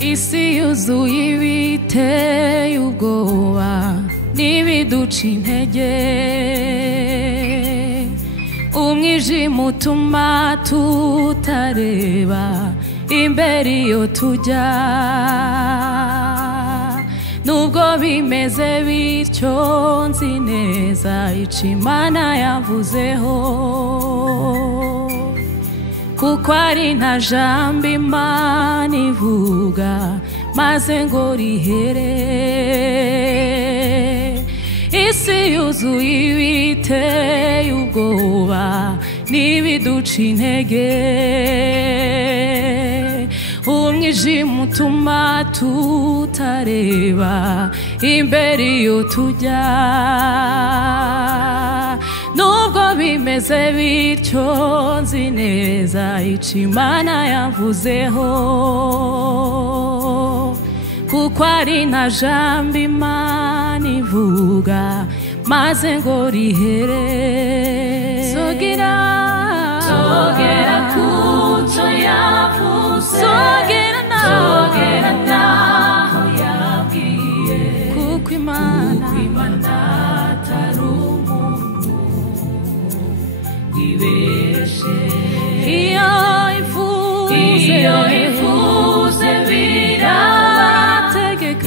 isi yuzuye ibiteye ubwoba n'ibiduca intege, umwijima utuma tutareba imbere iyo tujya. Nubwo bimeze bityo nzi neza ico Imana yavuzeho, kuko ari nta jambo Imana ivuga maze ngo rihere. Isi yuzuye ibiteye ubwoba n'ibiduca intege, umwijima utuma tutareba imbere iyo tujya. Nubwo bimeze bityo nzi neza ico Imana yavuzeho, kuko ari nta jambo Imana ivuga maze ngo rihere. Sogera kuco yavuze, sogera naho yabwiye, kuko Imana atari umuntu ibeshe. Iyo ivuze biraba,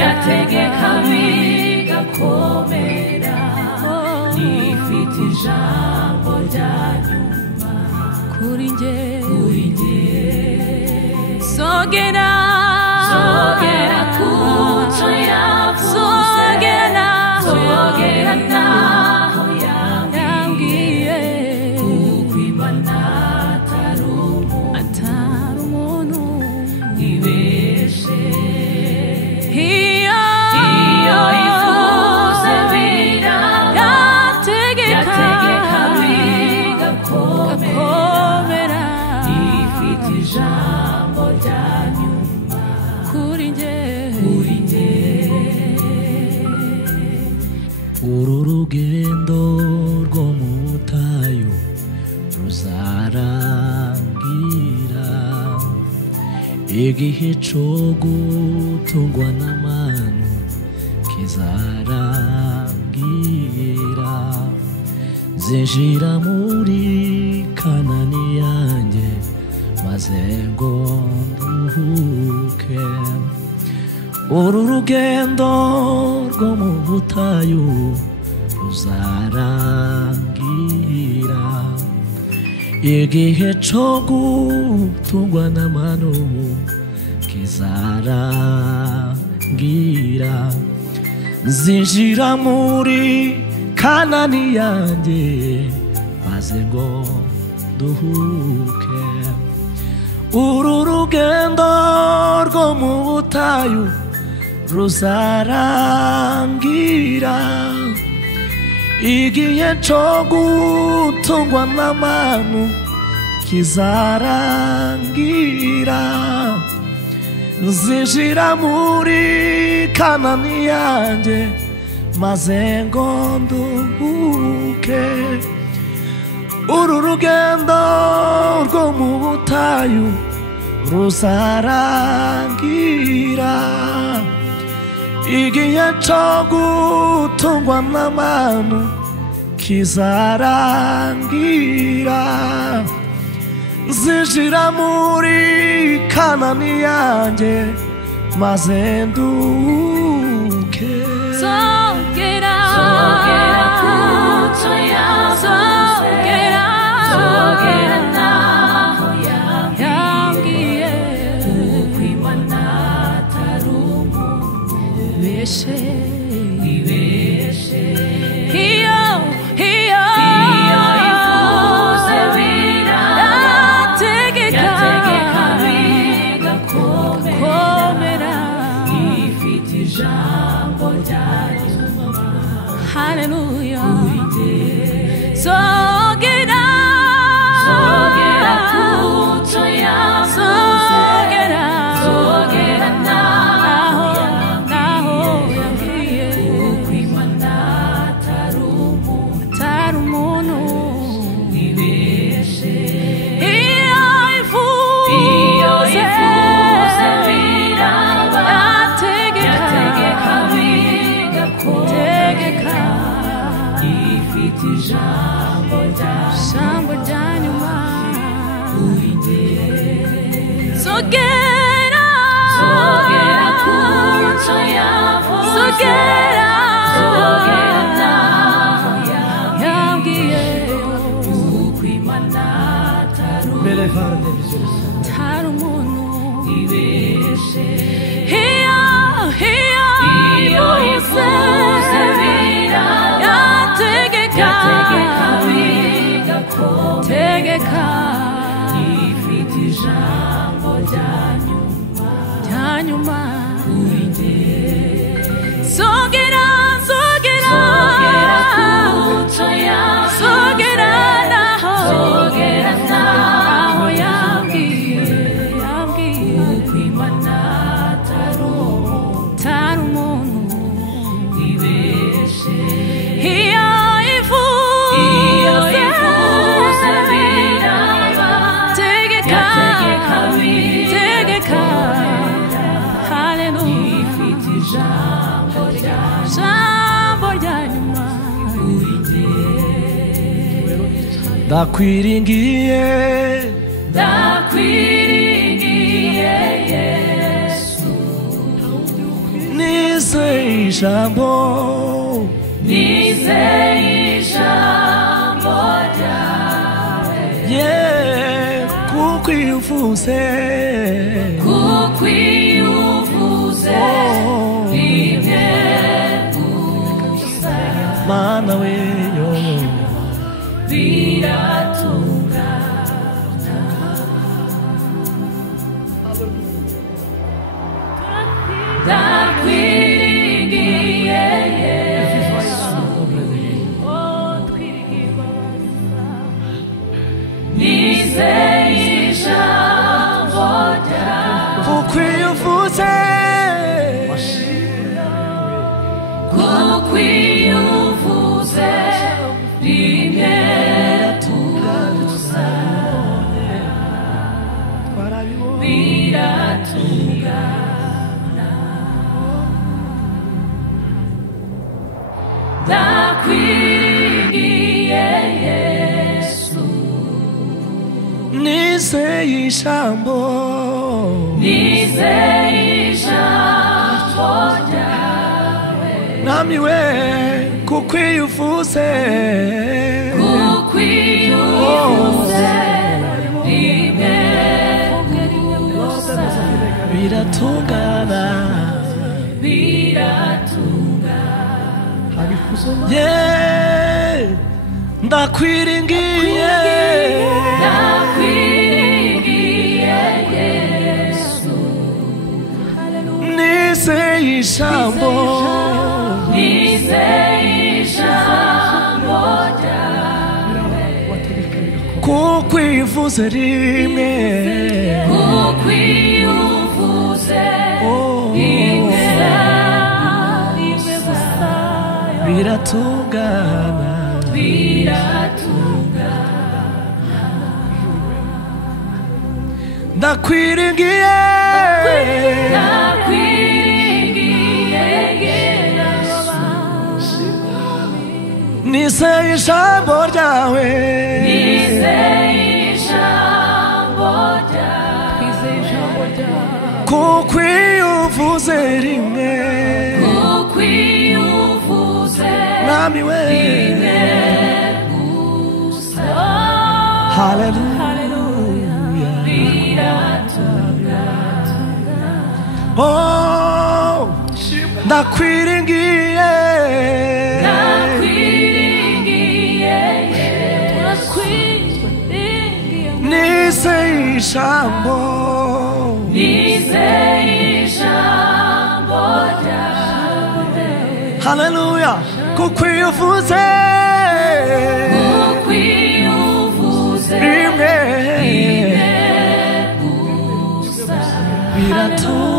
yategeka bigakomera, ifite ijambo rya nyuma kuri njye. Sogera kuco yavuze, sogera naho yambwiye, kuko Imana atari umuntu ibeshe. Iyo ivuze biraba, yategeka bigakomera, ifite ijambo rya nyuma kuri njye. Uru rugendo rwo mu butayu ruzarangira, igihe cyo gutungwa n'amanu kizarangira. Zinjira muri Kanani yanjye maze ngo nduhuke. Uru rugendo rwo mu butayu ruzarangira, igihe cyo gutungwa n'amanu kizarangira. Zinjira muri Kanani yanjye maze ngo nduhuke. Uru rugendo rwo mu butayu ruzarangira, igihe cyo gutungwa n'amanu kizarangira. Nzinjira muri Kanani yanjye maze ngo nduhuke. Uru rugendo rwo mu butayu ruzarangira, igihe cyo gutungwa n'amanu kizarangira. Nzinjira muri Kanani yanjye maze nduhuke. Sogera kuco yavuze, sogera naho yambwiye, kuko Imana atari umuntu ibeshe. Iyo ivuze biraba, yategeka bigakomera, ifite ijambo rya nyuma. Hallelujah. Sogera kuco yavuze, sogera naho yambwiye, kuko Imana sogera kuco yavuze sogera naho yambwiye uko Imana atari umuntu ibeshe iyo yifuza yategeka tegeka ifite ijambo rya nyuma kuri njye sogera kuco sogera naho yambwiye uko Imana atari umuntu ibeshe iyo yifuza biraba tegeka haleluya ifite ijambo rya nyuma ndakwiringiye Yesu nizeye ijambo ryawe kuko iyo uvuze rimwe gusa mana we yo biratungana ndakwiringiye Yesu nizeye ijambo ryawe kuko iyo uvuze rimwe gusa biratungana ndakwiringiye Yesu nizeye ijambo ryawe mwami we kuko iyo uvuze rimwe gusa biratungana ndakwiringiye Yesu nizeye ijambo ryawe kuko iyo uvuze rimwe biratungana ndakwiringiye nizeye ijambo ryawe kuko iyo uvuze rimwe mwami we haleluya oh ndakwiringiye nizeye ijambo haleluya kuko iyo uvuze rimwe biratungana